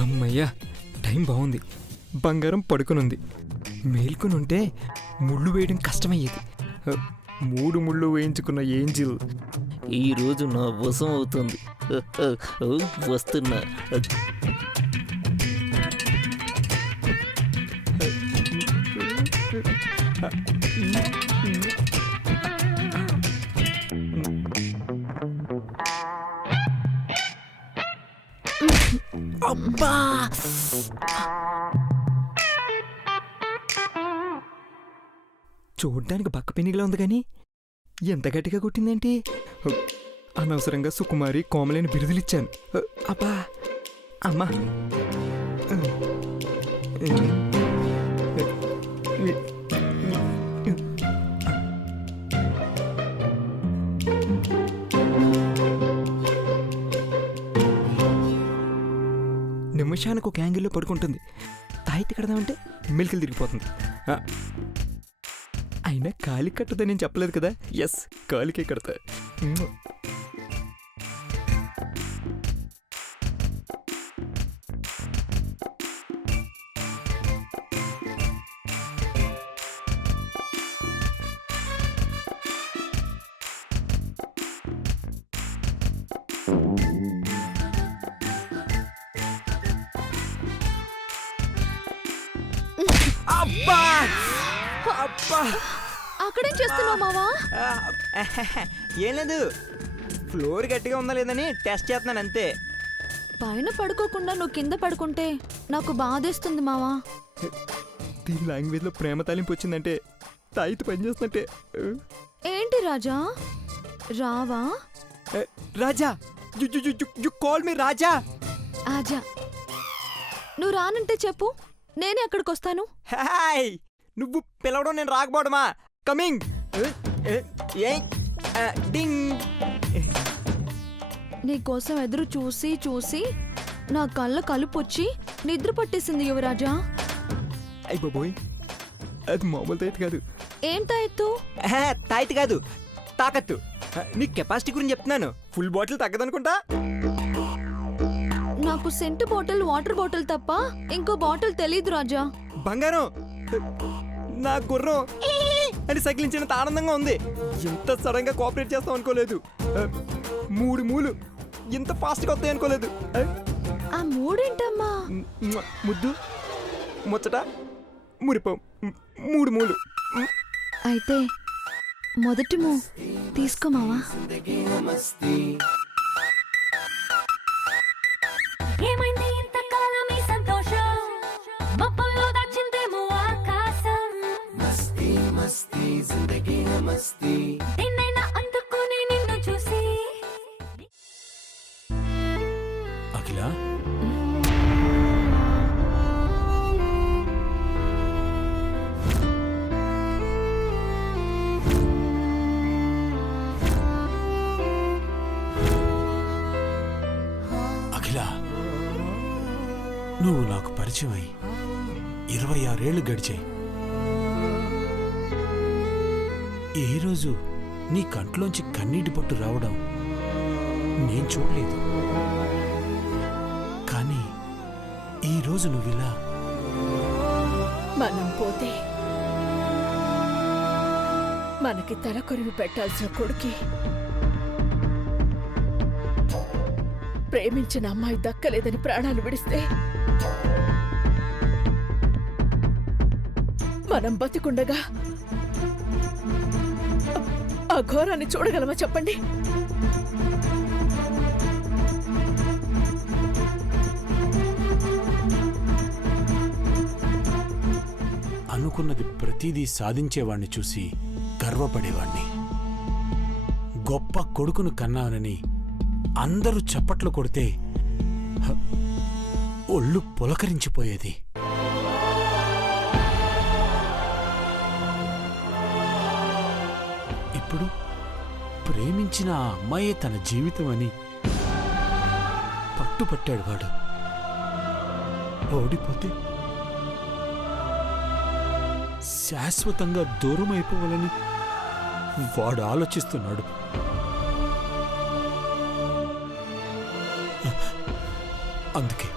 అమ్మయ్యా, టైం బాగుంది. బంగారం పడుకునుంది. మేల్కొనుంటే ముళ్ళు వేయడం కష్టమయ్యేది. 3 ముళ్ళు వేయించుకున్న ఏంజిల్ ఈరోజు నా వశం అవుతుంది. వస్తున్నా. అబ్బా! చూడ్డానికి బక్క పెనిగిలా ఉంది కానీ ఎంత గట్టిగా కొట్టిందేంటి? అనవసరంగా సుకుమారి కోమలేని బిరుదులిచ్చాను. అబ్బా! అమ్మా! నిమిషానికి ఒక యాంగిల్లో పడుకుంటుంది. తాయితి కడదామంటే మెలికలు తిరిగిపోతుంది. అయినా కాలి కట్టదని నేను చెప్పలేదు కదా. ఎస్, కాలికే కడతా. అబ్బా! అబ్బా! అక్కడేం చేస్తున్నావు మావా? ఏం లేదు, ఫ్లోర్ గట్టిగా ఉందా లేదని టెస్ట్ చేస్తున్నాను అంతే. పైన పడుకోకుండా నువ్వు కింద పడుకుంటే నాకు బాధేస్తుంది మావా. దీని లాంగ్వేజ్లో ప్రేమ తాలింపు వచ్చిందంటే తాయితు పనిచేస్తుంటే. ఏంటి రాజా, రావా? రాజా, యు కాల్ మీ రాజా. ఆజా, నువ్వు రానంటే చెప్పు, నేనే అక్కడికి వస్తాను. హాయ్, నువ్వు పిలవడం నేను రాకపోవడమా? కమింగ్. డింగ్. నీకోసం ఎదురు చూసి చూసి నా కళ్ళ కలుపు వచ్చి నిద్ర పట్టేసింది యువరాజా. అయ్ బాబోయ్, అది మామూలు తాయితు కాదు. ఏం తాయెత్తు? తాయితు కాదు, తాకత్తు. నీ కెపాసిటీ గురించి చెప్తున్నాను. ఫుల్ బాటిల్ తగ్గదనుకుంటా. నాకు సెంటు బాటిల్, వాటర్ బాటిల్ తప్ప ఇంకో బాటిల్ తెలీదు రాజా. బంగారం, నా గుర్రం అని సగిలించినంత ఆనందంగా ఉంది. ఇంత సడన్ గా కోఆపరేట్ చేస్తాం అనుకోలేదు. 3 మూలు ఇంత ఫాస్ట్గా వస్తాయి అనుకోలేదు. ఆ మూడేంటమ్మా? ముద్దు, ముచ్చట, మురిపం, 3 మూలు. అయితే మొదటి తీసుకోమావా? ఏమైంది ఇంతకాలం ఈ సంతోషం? మబ్బుల్లో దాచిందేమో ఆకాశం. మస్తీ మస్తీ జిందగీ మస్తీ. నిన్నైనా అందుకుని నిన్ను చూసి. అఖిల, అఖిల, నువ్వు నాకు పరిచయం అయి 26 ఏళ్ళు గడిచాయి. ఏ రోజు నీ కంట్లోంచి కన్నీటి పట్టు రావడం నేను చూడలేదు. కానీ ఈరోజు నువ్విలా. మనం పోతే మనకి తల కొరివి పెట్టాల్సిన కొడుకి ప్రేమించిన అమ్మాయి దక్కలేదని ప్రాణాలు విడిస్తే మనం బతికుండగా ఆ ఘోరాన్ని చూడగలమా చెప్పండి? అనుకున్నది ప్రతిదీ సాధించేవాణ్ణి చూసి గర్వపడేవాణ్ణి. గొప్ప కొడుకును కన్నానని అందరూ చప్పట్లు కొడితే ఒళ్ళు పులకరించిపోయేది. ఇప్పుడు ప్రేమించిన ఆ అమ్మాయే తన జీవితం అని పట్టుపట్టాడు వాడు. ఓడిపోతే శాశ్వతంగా దూరం అయిపోవాలని వాడు ఆలోచిస్తున్నాడు. అందుకే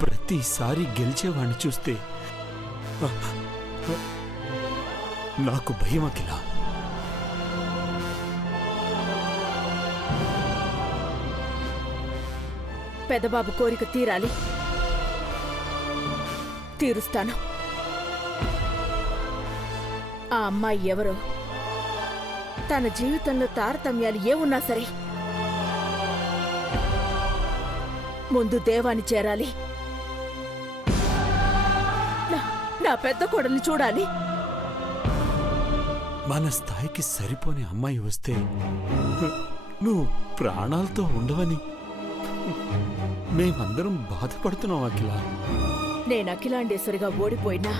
ప్రతిసారి గెలిచేవాణ్ణి చూస్తే నాకు భయం అఖిల. పెదబాబు కోరిక తీరాలి, తీరుస్తాను. ఆ అమ్మాయి ఎవరో, తన జీవితంలో తారతమ్యాలు ఏమున్నా సరే ముందు దేవాన్ని చేరాలి. నా పెద్ద కోడల్ని చూడాలి. మన స్థాయికి సరిపోని అమ్మాయి వస్తే నువ్వు ప్రాణాలతో ఉండవని మేమందరం బాధపడుతున్నాం అఖిల. నేను అఖిలాండేశ్వరిగా ఓడిపోయినా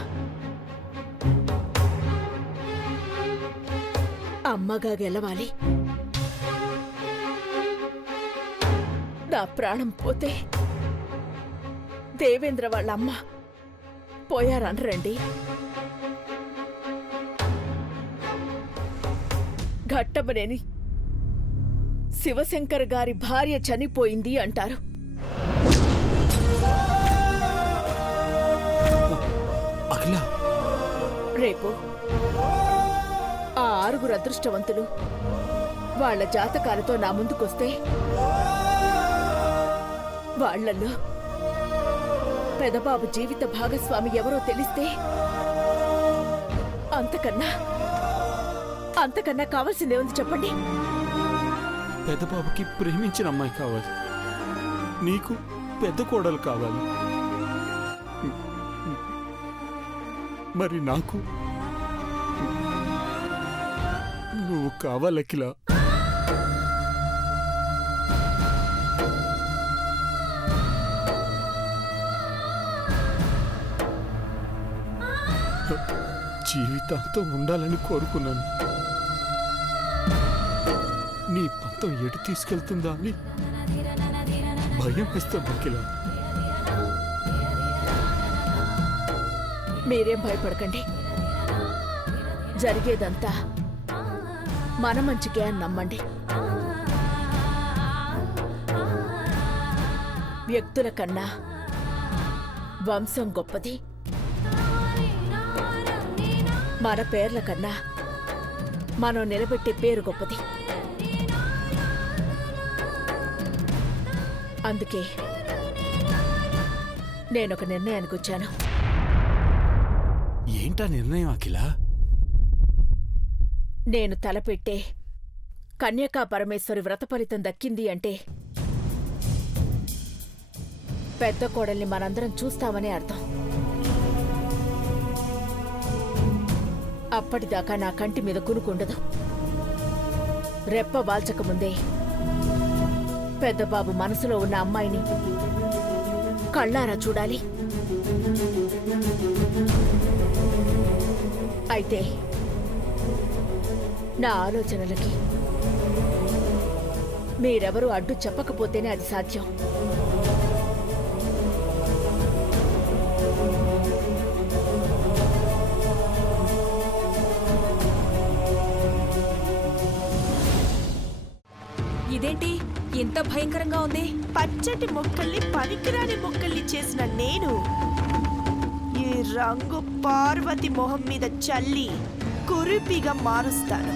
అమ్మగా గెలవాలి. నా ప్రాణం పోతే దేవేంద్ర వాళ్ళ అమ్మ పోయారనరండి. ఘట్టమనేని శివశంకర్ గారి భార్య చనిపోయింది అంటారు. అఖిల, రేపు ఆ 6 అదృష్టవంతులు వాళ్ళ జాతకాలతో నా ముందుకొస్తే వాళ్లలో పెదబాబు జీవిత భాగస్వామి ఎవరో తెలిస్తే అంతకన్నా కావాల్సిందే ఉంది చెప్పండి. పెద్దబాబుకి ప్రేమించిన అమ్మాయి కావాలి, నీకు పెద్ద కోడలు కావాలి. మరి నాకు నువ్వు కావాలి అఖిల. జీవితాంతం ఉండాలని కోరుకున్నాను. నీ పంతం ఎటు తీసుకెళ్తుందా అని భయం వేస్తాను అఖిల. మీరేం భయపడకండి, జరిగేదంతా మన మంచికే అని నమ్మండి. వ్యక్తుల కన్నా వంశం గొప్పది, మన పేర్ల కన్నా మనం నిలబెట్టే పేరు గొప్పది. అందుకే నేనొక నిర్ణయానికి వచ్చాను. ఏంటా నిర్ణయం అఖిల? నేను తలపెట్టే కన్యకా పరమేశ్వరి వ్రత ఫలితం దక్కింది అంటే పెద్ద కోడల్ని మనందరం చూస్తామనే అర్థం. అప్పటిదాకా నా కంటి మీద కునుకుండదు. రెప్ప వాల్చకముందే పెద్దబాబు మనసులో ఉన్న అమ్మాయిని కళ్ళారా చూడాలి. అయితే నా ఆలోచనలకి మీరెవరూ అడ్డు చెప్పకపోతేనే అది సాధ్యం. ఇదేంటి ఇంత భయంకరంగా ఉంది? పచ్చటి మొక్కల్ని పనికిరాని మొక్కల్ని చేసిన నేను ఈ రంగు పార్వతి మొహం మీద చల్లి కురిపిగా మారుస్తాను.